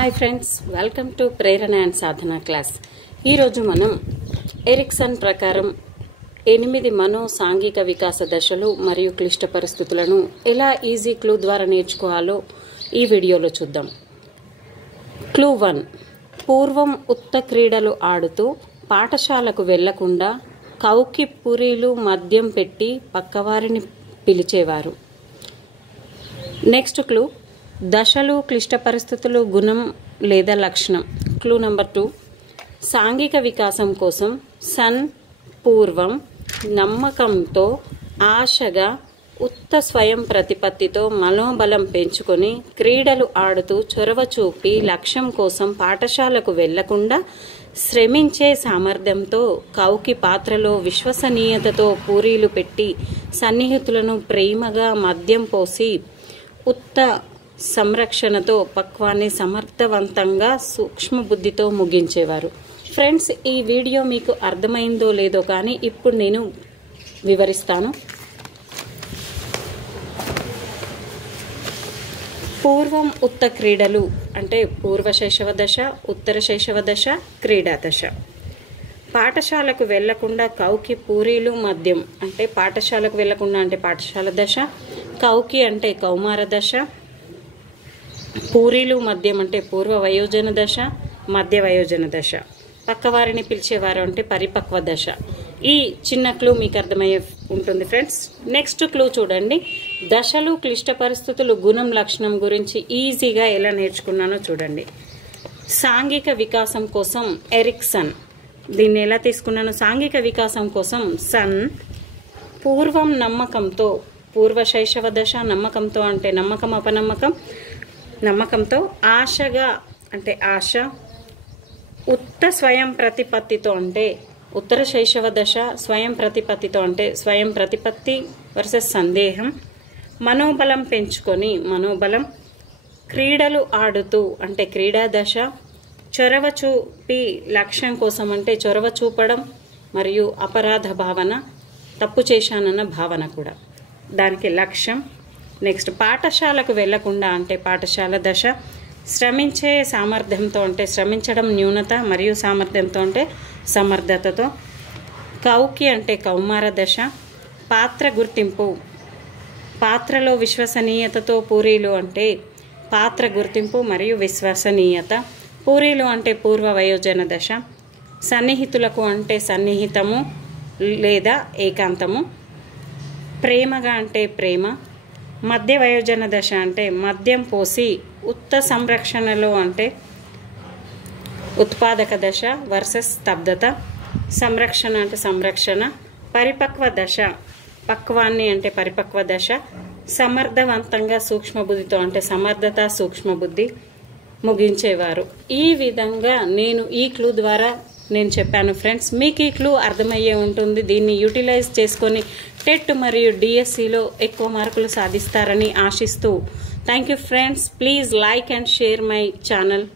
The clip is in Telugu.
Hi friends, welcome to Prerana and Sadhana class. ఈరోజు మనం ఎరిక్సన్ ప్రకారం 8 మనో సాంఘిక వికాస దశలు మరియు క్లిష్ట పరిస్థితులను ఎలా ఈజీ క్లూ ద్వారా నేర్చుకోవాలో ఈ వీడియోలో చూద్దాం. క్లూ 1. పూర్వం ఉత్త క్రీడలు ఆడుతూ పాఠశాలకు వెళ్లకుండా కౌకి పూరీలు మద్యం పెట్టి పక్కవారిని పిలిచేవారు. నెక్స్ట్ క్లూ, దశలు క్లిష్ట పరిస్థితులు గుణం లేదా లక్షణం. Clue number 2. సాంఘిక వికాసం కోసం సన్ పూర్వం నమ్మకంతో ఆశగా ఉత్త స్వయం ప్రతిపత్తితో మనోబలం పెంచుకొని క్రీడలు ఆడుతూ చొరవ చూపి లక్ష్యం కోసం పాఠశాలకు వెళ్లకుండా శ్రమించే సామర్థ్యంతో కౌకి పాత్రలో విశ్వసనీయతతో పూరీలు పెట్టి సన్నిహితులను ప్రేమగా మద్యం పోసి ఉత్త సంరక్షణతో పక్వాన్ని సమర్థవంతంగా సూక్ష్మ బుద్ధితో ముగించేవారు. ఫ్రెండ్స్, ఈ వీడియో మీకు అర్థమైందో లేదో కానీ ఇప్పుడు నేను వివరిస్తాను. పూర్వం ఉత్త క్రీడలు అంటే పూర్వ శైశవ దశ, ఉత్తర శైశవ దశ, క్రీడా దశ. పాఠశాలకు వెళ్లకుండా కౌకి పూరీలు మద్యం అంటే పాఠశాలకు వెళ్లకుండా అంటే పాఠశాల దశ, కౌకి అంటే కౌమార దశ, పూరీలు మద్యం అంటే పూర్వ వయోజన దశ, మధ్య వయోజన దశ, పక్కవారిని పిలిచేవారు అంటే పరిపక్వ దశ. ఈ చిన్న క్లూ మీకు అర్థమయ్యే ఉంటుంది ఫ్రెండ్స్. నెక్స్ట్ క్లూ చూడండి. దశలు క్లిష్ట పరిస్థితులు గుణం లక్షణం గురించి ఈజీగా ఎలా నేర్చుకున్నానో చూడండి. సాంఘిక వికాసం కోసం ఎరిక్సన్, దీన్ని ఎలా తీసుకున్నాను? సాంఘిక వికాసం కోసం సన్ పూర్వం నమ్మకంతో, పూర్వ శైశవ దశ నమ్మకంతో అంటే నమ్మకం అపనమ్మకం, నమ్మకంతో ఆశగా అంటే ఆశ, ఉత్త స్వయం ప్రతిపత్తితో అంటే ఉత్తర శైశవ దశ స్వయం ప్రతిపత్తితో అంటే స్వయం ప్రతిపత్తి వర్సెస్ సందేహం, మనోబలం పెంచుకొని మనోబలం, క్రీడలు ఆడుతూ అంటే క్రీడా దశ, చొరవ చూపి లక్ష్యం కోసం అంటే చొరవ చూపడం మరియు అపరాధ భావన, తప్పు చేశానన్న భావన కూడా దానికి లక్ష్యం. నెక్స్ట్ పాఠశాలకు వెళ్లకుండా అంటే పాఠశాల దశ, శ్రమించే సామర్థ్యంతో అంటే శ్రమించడం న్యూనత మరియు సామర్థ్యంతో అంటే సమర్థతతో, కౌకి అంటే కౌమార దశ, పాత్ర గుర్తింపు, పాత్రలో విశ్వసనీయతతో పూరీలు అంటే పాత్ర గుర్తింపు మరియు విశ్వసనీయత, పూరీలు అంటే పూర్వ వయోజన దశ, సన్నిహితులకు అంటే సన్నిహితము లేదా ఏకాంతము, ప్రేమగా అంటే ప్రేమ, మధ్య వయోజన దశ అంటే మద్యం పోసి ఉత్త సంరక్షణలో అంటే ఉత్పాదక దశ వర్సెస్ స్తబ్దత, సంరక్షణ అంటే సంరక్షణ, పరిపక్వ దశ పక్వాన్ని అంటే పరిపక్వ దశ, సమర్థవంతంగా సూక్ష్మబుద్ధితో అంటే సమర్థత సూక్ష్మబుద్ధి ముగించేవారు. ఈ విధంగా నేను ఈ క్లూ ద్వారా నేను చెప్పాను ఫ్రెండ్స్. మీకు ఈ క్లూ అర్థమయ్యే ఉంటుంది. దీన్ని యూటిలైజ్ చేసుకొని టెట్ మరియు డిఎస్సిలో ఎక్కువ మార్కులు సాధిస్తారని ఆశిస్తూ thank you friends. Please like and share my channel.